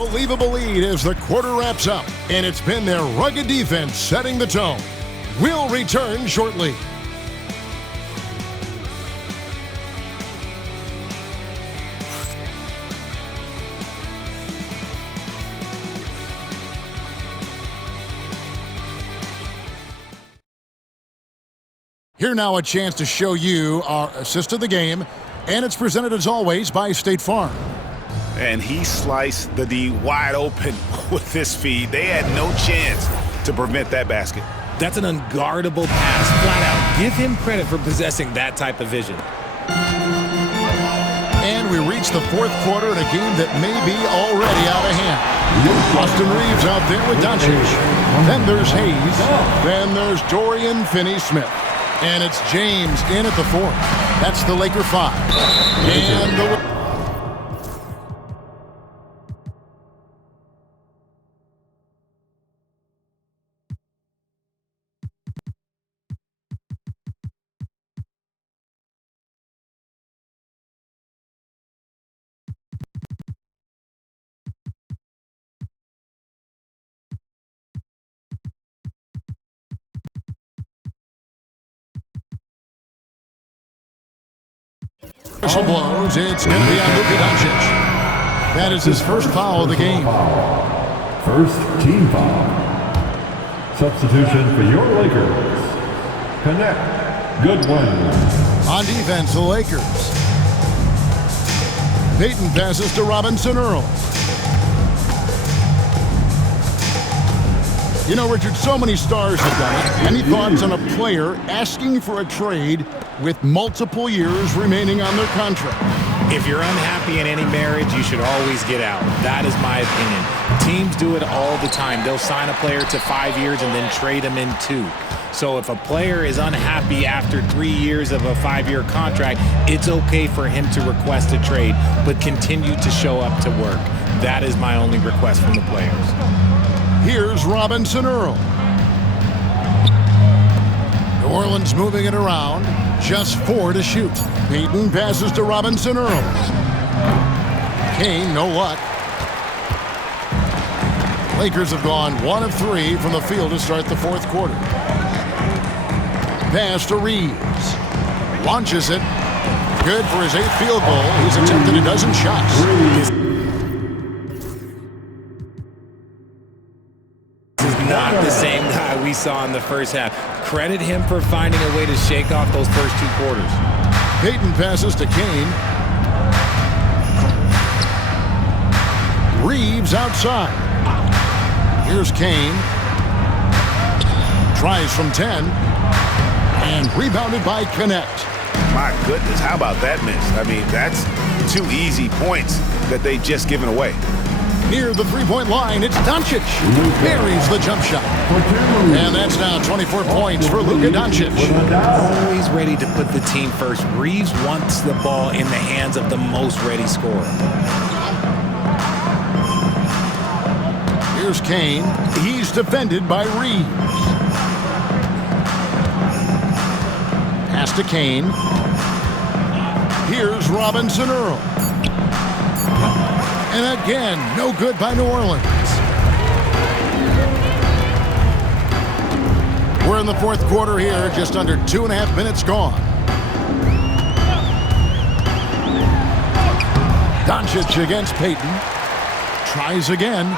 Unbelievable lead as the quarter wraps up, and it's been their rugged defense setting the tone. We'll return shortly. Here now a chance to show you our assist of the game, and it's presented as always by State Farm. And he sliced the D wide open with his feed. They had no chance to prevent that basket. That's an unguardable pass, flat out. Give him credit for possessing that type of vision. And we reach the fourth quarter in a game that may be already out of hand. Austin Reeves out there with Doncic. Then there's Hayes. Then there's Dorian Finney-Smith. And it's James in at the fourth. That's the Laker 5. And the... Whistle blows. It's going to be on Luka Doncic. That is his first foul of the game. First team foul. Substitution for your Lakers. Connect. Goodwin. On defense, the Lakers. Payton passes to Robinson Earl. You know, Richard, so many stars have done it. Any thoughts on a player asking for a trade with multiple years remaining on their contract? If you're unhappy in any marriage, you should always get out. That is my opinion. Teams do it all the time. They'll sign a player to 5 years and then trade him in 2. So if a player is unhappy after 3 years of a 5-year contract, it's okay for him to request a trade, but continue to show up to work. That is my only request from the players. Here's Robinson Earl. New Orleans moving it around. Just 4 to shoot. Payton passes to Robinson Earl. Kane, no luck. Lakers have gone 1 of 3 from the field to start the fourth quarter. Pass to Reeves. Launches it. Good for his 8th field goal. He's attempted a dozen shots. Not the same guy we saw in the first half. Credit him for finding a way to shake off those first 2 quarters. Payton passes to Kane. Reeves outside. Here's Kane. Tries from 10. And rebounded by Connect. My goodness, how about that miss? I mean, that's 2 easy points that they've just given away. Near the three-point line, it's Doncic. Buries the jump shot. And that's now 24 points for Luka Doncic. Always ready to put the team first. Reeves wants the ball in the hands of the most ready scorer. Here's Kane. He's defended by Reeves. Pass to Kane. Here's Robinson Earl. And again, no good by New Orleans. We're in the fourth quarter here, just under 2.5 minutes gone. Doncic against Payton. Tries again.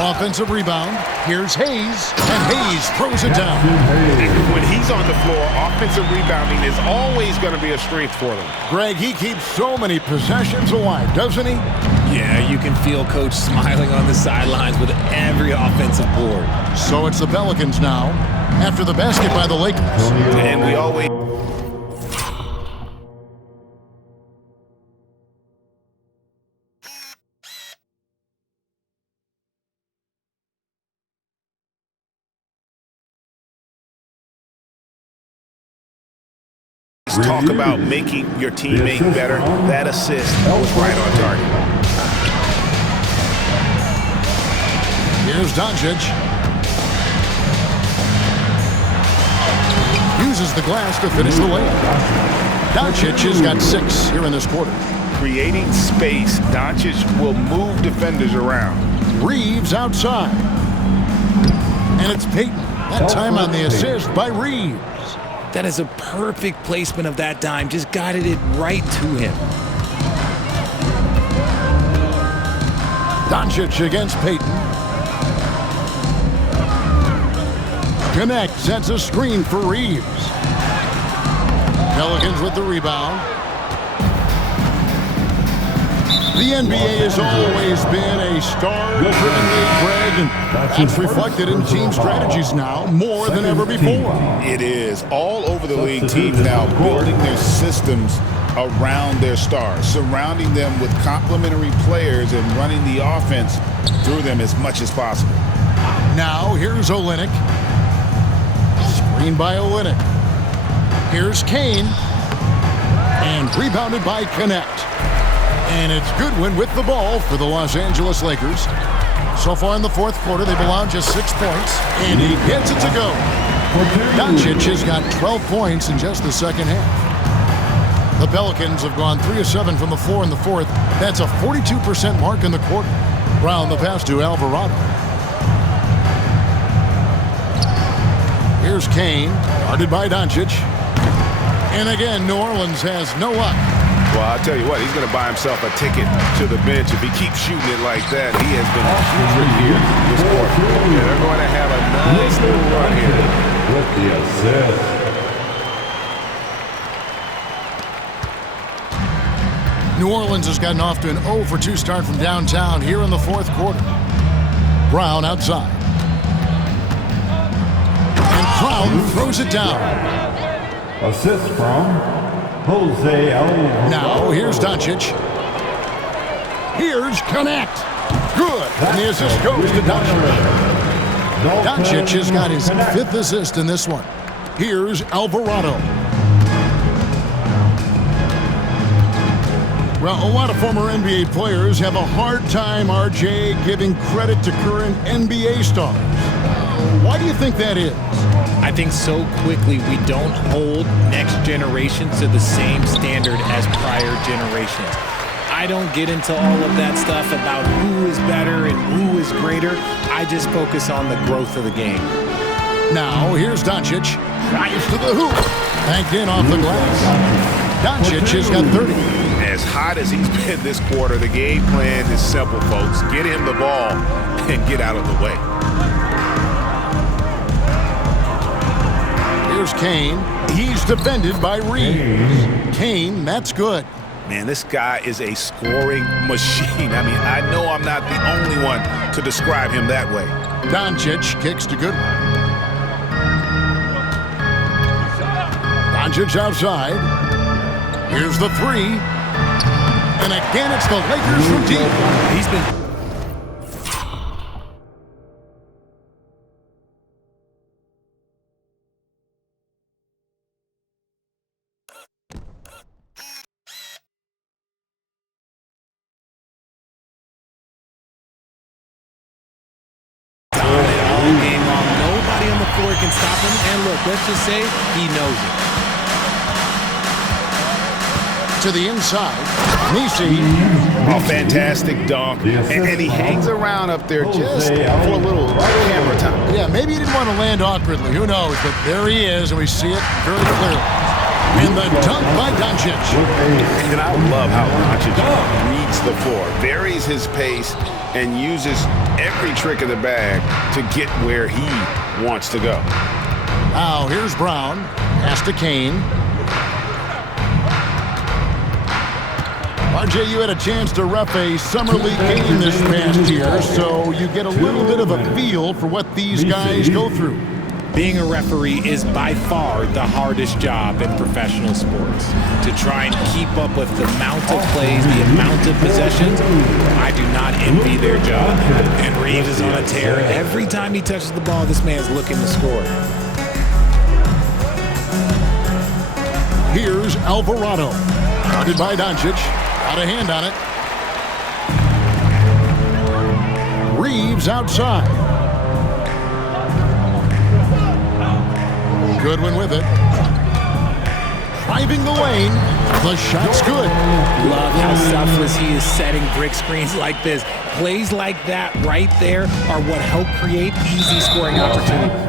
Offensive rebound. Here's Hayes, and Hayes throws it down. When he's on the floor, offensive rebounding is always going to be a strength for them. Greg, he keeps so many possessions alive, doesn't he? Yeah, you can feel Coach smiling on the sidelines with every offensive board. So it's the Pelicans now, after the basket by the Lakers. And we always... talk about making your teammate better. That assist was right on target. Here's Doncic. Uses the glass to finish the layup. Doncic has got 6 here in this quarter. creating space, Doncic will move defenders around. Reeves outside. And it's Payton. That time on the assist by Reeves. That is a perfect placement of that dime. Just guided it right to him. Doncic against Payton. Connect sets a screen for Reeves. Pelicans with the rebound. The NBA has always been a star-driven league, Greg, and that's reflected in team strategies now more than ever before. It is. All over the league, teams now building their systems around their stars, surrounding them with complementary players and running the offense through them as much as possible. Now, here's Olynyk. Screen by Olynyk. Here's Kane. And rebounded by Connect. And it's Goodwin with the ball for the Los Angeles Lakers. So far in the fourth quarter, they've allowed just 6 points, and he gets it to go. Doncic has got 12 points in just the second half. The Pelicans have gone 3 of 7 from the floor in the fourth. That's a 42% mark in the quarter. Brown the pass to Alvarado. Here's Kane, guarded by Doncic. And again, New Orleans has no luck. Well, I'll tell you what, he's going to buy himself a ticket to the bench. If he keeps shooting it like that, he has been a putrid here this quarter. Yeah, they're going to have a nice little run here. With the assist. New Orleans has gotten off to an 0 for 2 start from downtown here in the fourth quarter. Brown outside. And Brown throws it down. Assist from Jose Alvarado. Now, here's Doncic. Here's Connect. Good. And the assist goes to Doncic. Doncic has got his 5th assist in this one. Here's Alvarado. Well, a lot of former NBA players have a hard time, RJ, giving credit to current NBA stars. Why do you think that is? I think so quickly we don't hold next generations to the same standard as prior generations. I don't get into all of that stuff about who is better and who is greater. I just focus on the growth of the game. Now, here's Doncic. Drives to the hoop. Banked in off the glass. Doncic has got 30. As hot as he's been this quarter, the game plan is simple, folks. Get him the ball and get out of the way. Here's Kane. He's defended by Reeves. Kane, that's good. Man, this guy is a scoring machine. I mean, I know I'm not the only one to describe him that way. Doncic kicks to Goodwin. Doncic outside. Here's the 3. And again, it's the Lakers from deep. He's been... game long. Nobody on the floor can stop him. And look, let's just say he knows it. To the inside. Nisi. Oh, fantastic dunk. And he hangs around up there just for a little camera time. Yeah, maybe he didn't want to land awkwardly. Who knows? But there he is, and we see it very clearly. And the dunk by Doncic. And I love how Doncic reads the floor, varies his pace, and uses every trick in the bag to get where he wants to go. Now, here's Brown. Pass to Kane. RJ, you had a chance to ref a summer league game this past year, so you get a little bit of a feel for what these guys go through. Being a referee is by far the hardest job in professional sports. To try and keep up with the amount of plays, the amount of possessions, I do not envy their job. And Reeves is on a tear. Every time he touches the ball, this man's looking to score. Here's Alvarado. Guarded by Doncic. Got a hand on it. Reeves outside. Goodwin with it. driving the lane. The shot's good. Love how selfless he is setting brick screens like this. Plays like that right there are what help create easy scoring opportunities.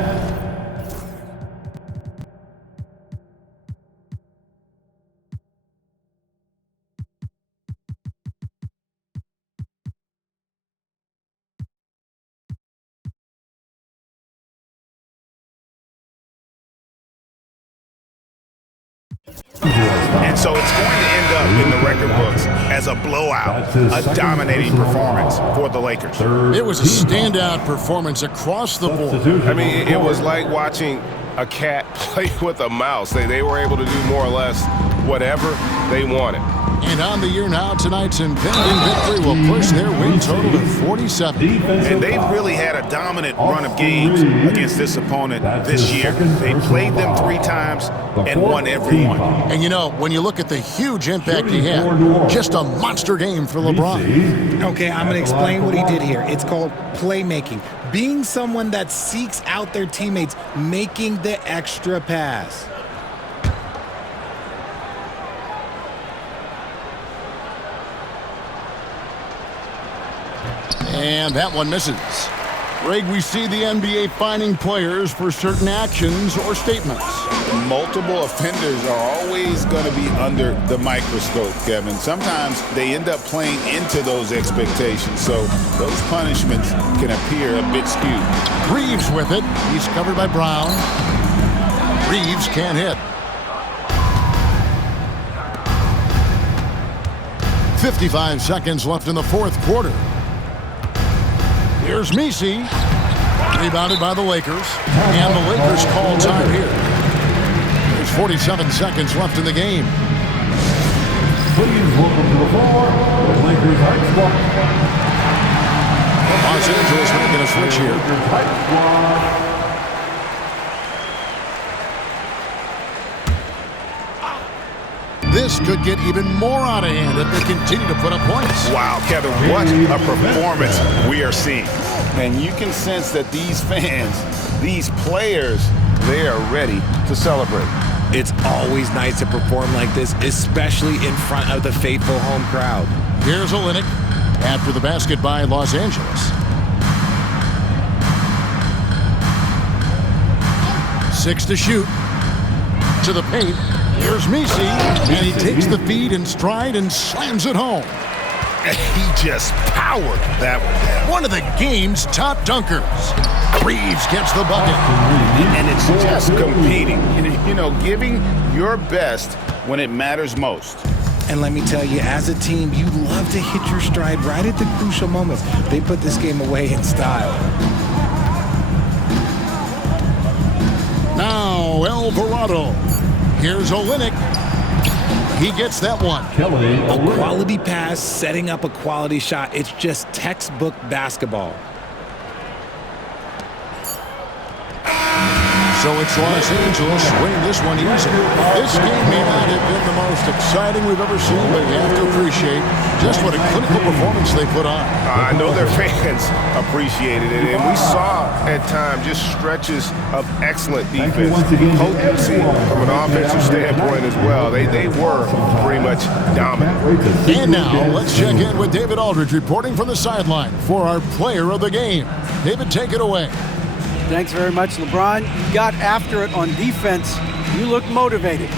And so it's going to end up in the record books as a blowout, a dominating performance for the Lakers. It was a standout performance across the board. I mean, it was like watching a cat play with a mouse. They were able to do more or less whatever they wanted. And on the year now, tonight's impending victory will push their win total to 47. And they've really had a dominant run of games against this opponent this year. They played them 3 times and won every one. And you know, when you look at the huge impact he had, just a monster game for LeBron. Okay, I'm going to explain what he did here. It's called playmaking. Being someone that seeks out their teammates, making the extra pass. And that one misses. Greg, we see the NBA fining players for certain actions or statements. Multiple offenders are always going to be under the microscope, Kevin. Sometimes they end up playing into those expectations, so those punishments can appear a bit skewed. Reeves with it. He's covered by Brown. Reeves can't hit. 55 seconds left in the fourth quarter. Here's Messi, rebounded by the Lakers, and the Lakers call time here. There's 47 seconds left in the game. Please welcome to the floor, the Lakers Hype Squad. Los Angeles making a switch here. Lakers Hype Squad. This could get even more out of hand if they continue to put up points. Wow, Kevin, what a performance we are seeing. And you can sense that these fans, these players, they are ready to celebrate. It's always nice to perform like this, especially in front of the faithful home crowd. Here's Olynyk after the basket by Los Angeles. 6 to shoot. To the paint. Here's Messi, and he takes the feed in stride and slams it home. He just powered that one. One of the game's top dunkers. Reeves gets the bucket. And it's just competing. You know, giving your best when it matters most. And let me tell you, as a team, you love to hit your stride right at the crucial moments. They put this game away in style. Now, Alvarado. Here's Olynyk. He gets that one. A quality pass, setting up a quality shot. It's just textbook basketball. So it's Los Angeles winning this one easy. This game may not have been the most exciting we've ever seen, but you have to appreciate just what a clinical performance they put on. I know their fans appreciated it, and we saw at times just stretches of excellent defense. Potency from an offensive standpoint as well. They were pretty much dominant. And now let's check in with David Aldridge reporting from the sideline for our player of the game. David, take it away. Thanks very much, LeBron. You got after it on defense. You look motivated.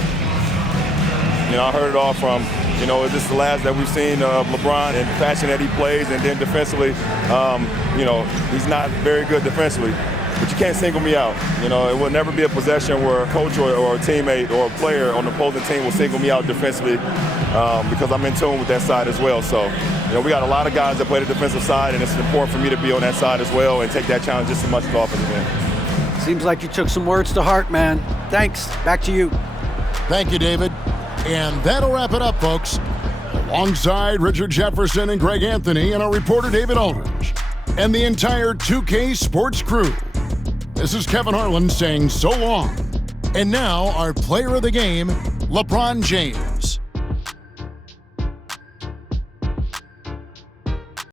You know, I heard it all from, you know, this is the last that we've seen of LeBron and the passion that he plays, and then defensively, you know, he's not very good defensively. But you can't single me out. You know, it will never be a possession where a coach or a teammate or a player on the opposing team will single me out defensively because I'm in tune with that side as well. So, you know, we got a lot of guys that play the defensive side, and it's important for me to be on that side as well and take that challenge just as much as the offensive end. Seems like you took some words to heart, man. Thanks. Back to you. Thank you, David. And that'll wrap it up, folks. Alongside Richard Jefferson and Greg Anthony and our reporter David Aldridge and the entire 2K Sports crew. This is Kevin Harlan saying so long. And now our player of the game, LeBron James.